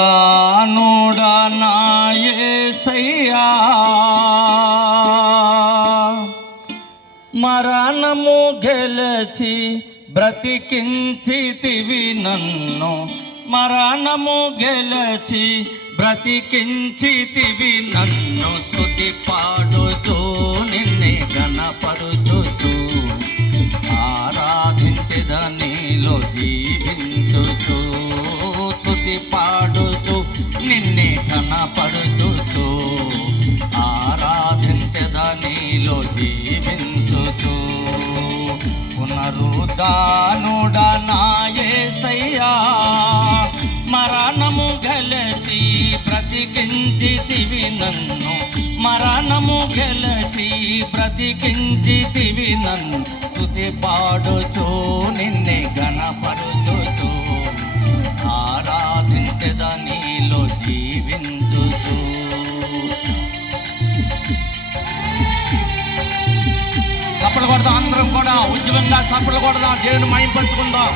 పునరుద్ధానుడా నా యేసయ్యా, మరణము గెలచి బ్రతికించితివి నన్ను, మరణము గెలచి బ్రతికించితివి నన్ను. స్తుతి పాడుతూ నిన్నే ఘనపరుచుతూ ఆరాధించెద నీలో జీవించుతూ, స్తుతి పాడుతూ నిన్నే ఘనపరుచుతూ ఆరాధించెద నీలో జీవించుతూ. పునరుద్ధానుడా నా యేసయ్యా, మరణము గెలచి బ్రతికించితివి నన్ను, మరణము గెలచి బ్రతికించితివి నన్ను. స్తుతి పాడుచూ నిన్నే ఘనపరుచుతూ ఆరాధించెద నీలో జీవించుతూ. చప్పట్లు కొడదాం, అందరం కూడా ఉద్యమంగా చప్పట్లు కొడదాం, దేవుని మహింపరుచుకుందాం.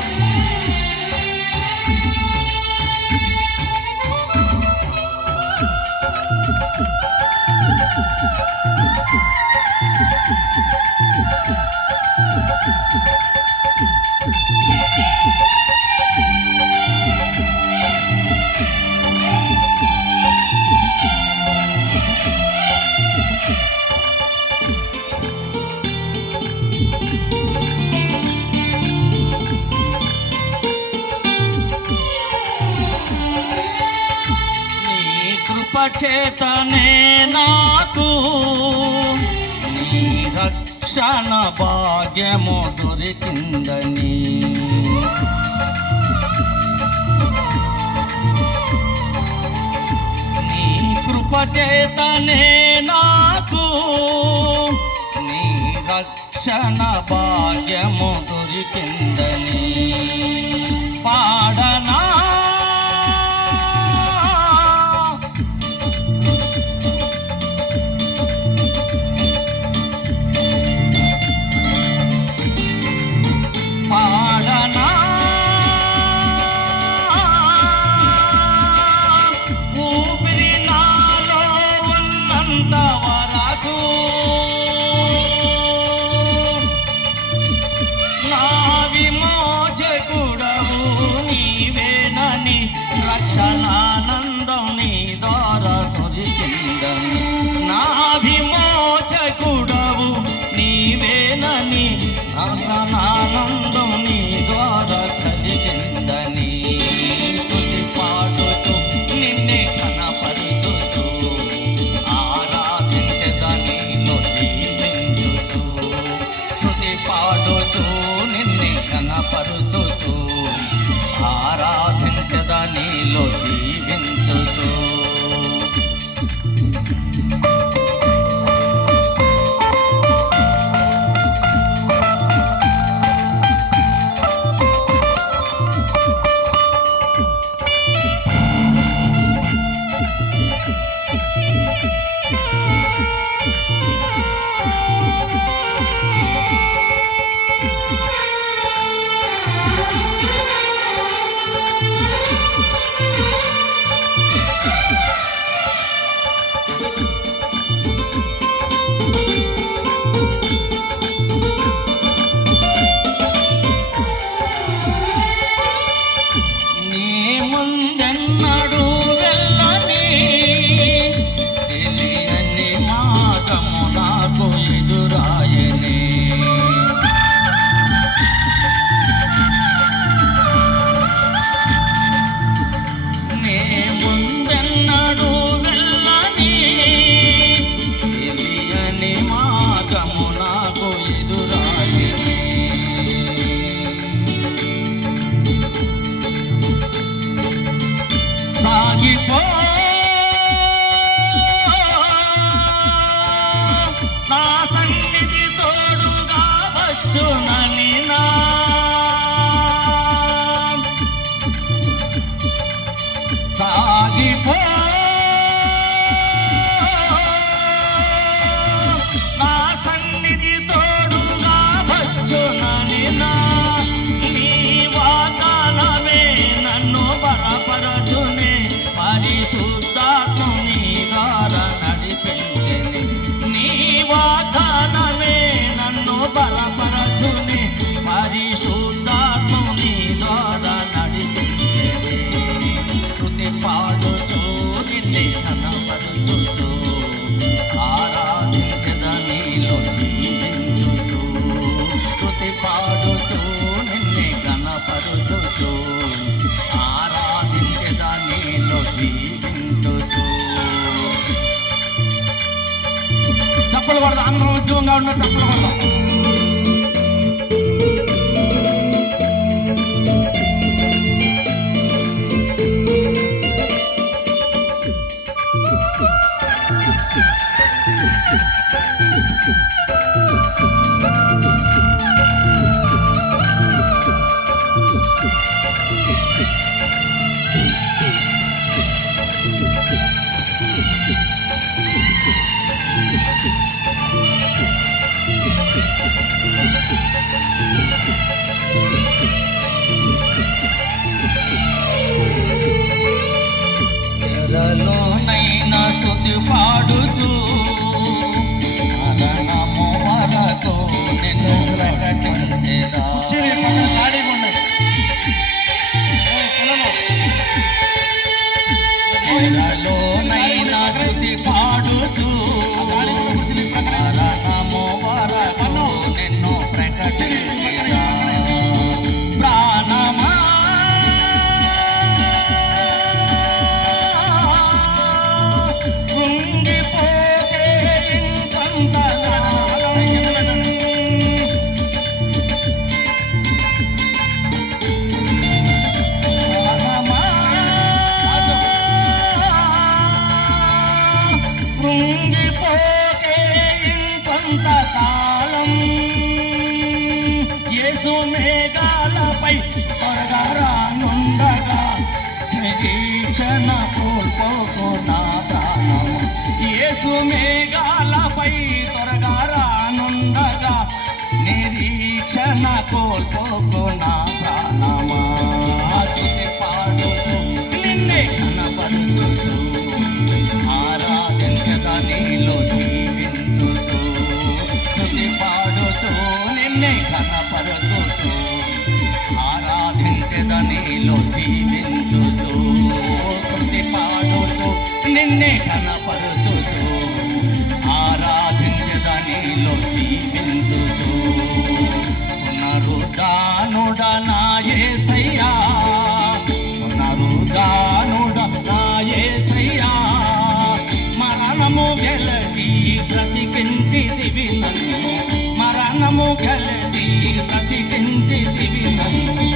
చేతనే నాకు నీ రక్షణ భాగ్యము దొరికిందని, నీ కృప చేతనే నాకు నీ రక్షణ భాగ్యము దొరికిందని పాడనా. రక్షణానందం నీ ద్వారా దొరికిందని, నా విమోచకుడవు నీవేనని, రక్షణానందం నీ ద్వారా కలిగిందని. స్తుతి పాడుతూ నిన్నే ఘనపరుచుతూ ఆరాధించెద నీలో జీవించుతూ, స్తుతి పాడుతూ నిన్నే ఘనపరుచుతూ ఆరాధించెద నీలో జీవించుతూ. సిద్ధంగా ఉన్న తప్పులు కొడదాం. ఎరలోనైనా స్తుతి పాడుతూ మరణము వరకు నిన్ను ప్రకటించేదా. ఎరలోనైనా స్తుతి పాడుతూ మరణము వరకు నిన్ను ప్రకటించేదా. ప్రాణమా యేసు మేఘాలపై త్వరగా రానుండగా నిరీక్షణ కోల్పోకు నా ప్రాణము. యేసు మేఘాలపై త్వరగా రానుండగా నిరీక్షణ కోల్పోకు నా ప్రాణమా. స్తుతి పాడుతూ నిన్నే కనపరుస్తూ ఆరాధించగా నీలో జీవించుతూ. స్తుతి పాడుతూ నిన్నే కనపరుస్తూ ఆరాధించగా నీలో జీవించుతూ. స్తుతి పాడుతూ నిన్నే కనపరుస్తూ ఆరాధించగా నీలో జీవించుతూ. పునరుద్ధానుడ నా యేసయ్యా, పునరుద్ధానుడ నా యేసయ్యా, మరణము గెలచి బ్రతికించితివి నన్ను, మరణము గెలచి బ్రతికించితివి నన్ను.